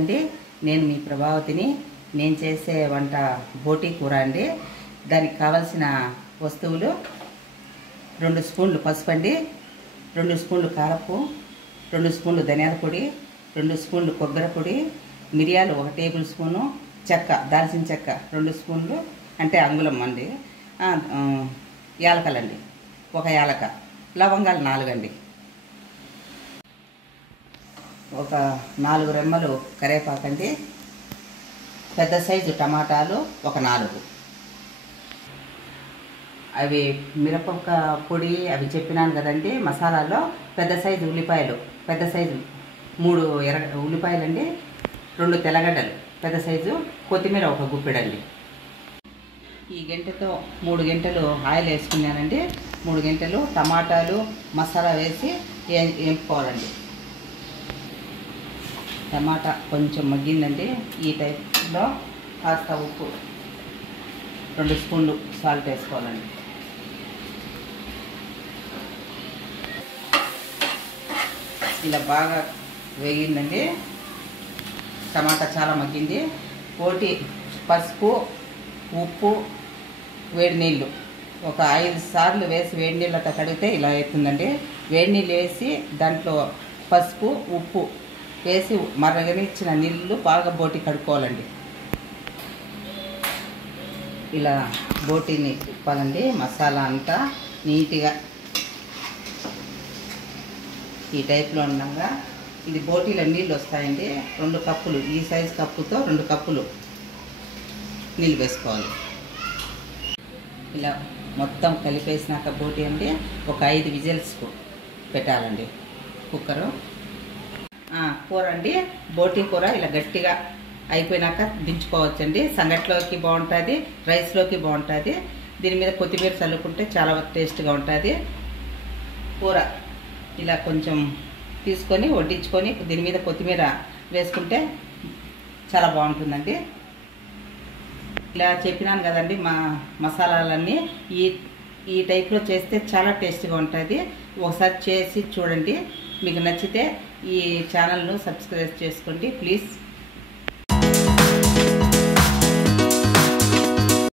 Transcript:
అండి, నేను మీ ప్రభావతిని. నేను చేసే వంట బోటీ కూర అండి. దానికి కావాల్సిన వస్తువులు 2 స్పూన్లు పసుపు అండి, 2 స్పూన్లు కారపు, 2 స్పూన్లు ధనియాల పొడి, 2 స్పూన్లు కొబ్బరి పొడి, మిరియాలు 1 టేబుల్ స్పూను, చెక్క దాల్చిన చెక్క 2 స్పూన్లు అంటే అంగుళం అండి, యాలకలండి 1 యాలక, లవంగాలు 4 అండి, ఒక 4 రెమ్మలు కరివేపాకండి, పెద్ద సైజు టమాటాలు ఒక 4, అవి మిరపక పొడి అవి చెప్పినాను కదండి. మసాలాలో పెద్ద సైజు ఉల్లిపాయలు, పెద్ద సైజు 3 ఉల్లిపాయలు అండి, 2 తెల్లగడ్డలు పెద్ద సైజు, కొత్తిమీర 1 గుప్పెడండి. ఈ గంటతో 3 గంటలు ఆయిల్ వేసుకున్నానండి. 3 గంటలు టమాటాలు మసాలా వేసి వేపుకోవాలండి. టమాటా కొంచెం మగ్గిందండి. ఈ టైప్లో కాస్త ఉప్పు 2 స్పూన్లు సాల్ట్ వేసుకోవాలండి. ఇలా బాగా వేగిందండి. టమాటా చాలా మగ్గింది. పోటీ పసుపు, ఉప్పు, వేడి నీళ్ళు ఒక 5 సార్లు వేసి వేడి నీళ్ళతో కడిగితే ఇలా అవుతుందండి. వేడి నీళ్ళు వేసి దాంట్లో పసుపు ఉప్పు వేసి మరగనిచ్చిన నీళ్ళు బాగా బోటి కడుక్కోవాలండి. ఇలా బోటీని తిప్పాలండి. మసాలా అంతా నీట్గా ఈ టైప్లో ఉండగా ఇది బోటీలో నీళ్ళు వస్తాయండి. 2 కప్పులు, ఈ సైజు కప్పుతో 2 కప్పులు నీళ్ళు వేసుకోవాలి. ఇలా మొత్తం కలిపేసినాక బోటీ అండి ఒక 5 విజిల్స్కు పెట్టాలండి కుక్కరు. కూర అండి, బోటీ కూర ఇలా గట్టిగా అయిపోయినాక దించుకోవచ్చండి. సంగట్లోకి బాగుంటుంది, రైస్లోకి బాగుంటుంది. దీని మీద కొత్తిమీర చల్లుకుంటే చాలా టేస్ట్గా ఉంటుంది. కూర ఇలా కొంచెం తీసుకొని వడ్డించుకొని దీని మీద కొత్తిమీర వేసుకుంటే చాలా బాగుంటుందండి. ఇలా చెప్పినాను కదండి, మా మసాలాలన్నీ ఈ టైప్లో చేస్తే చాలా టేస్ట్గా ఉంటుంది. ఒకసారి చేసి చూడండి. మీకు నచ్చితే ఈ ఛానల్ను సబ్స్క్రైబ్ చేసుకోండి ప్లీజ్.